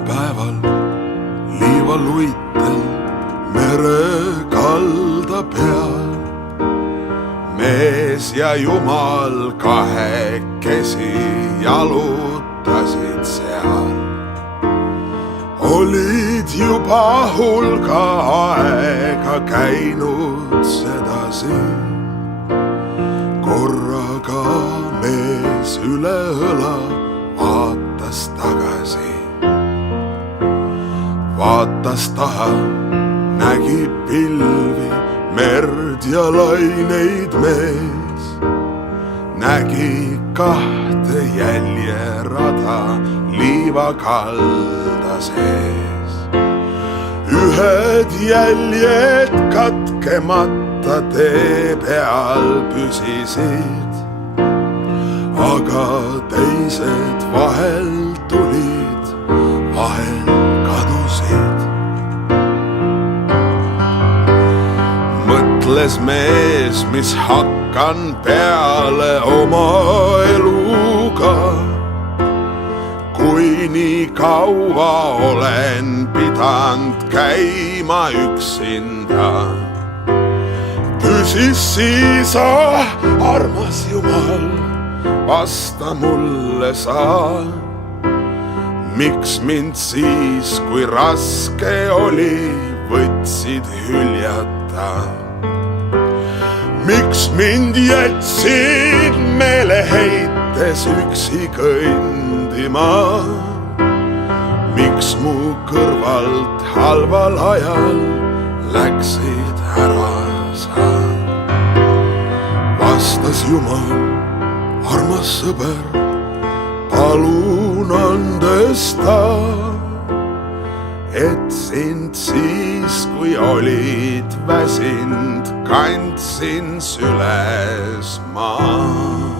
suvepäeval liivaluitel mere kalda peal. Mees ja jumal kahekesi jalutasid seal. Olid juba hulga aega käinud sedasi. Korraga mees üle õla vaatas tagasi. Vaatas taha, nägi pilvi, merd ja laineid mees. Nägi kahte jäljerada liivakalda sees. Ühed jäljed katkemata tee peal püsisid, aga teised vahel tulid, vahel kadusid. Mõtles mees, mis hakkan peale oma eluga, kui nii kaua olen pidanud käima üksinda. Küsis siis, armas Jumal, vasta mulle sa, miks mind siis, kui raske oli, võtsid hüljata? Miks mind jätsid meeleheites üksi kõndima? Miks mu kõrvalt halval ajal läksid ära sa? Vastas Jumal, armas sõber, palun andesta, et sind siis, kui olid väsinud, kandsin süles ma.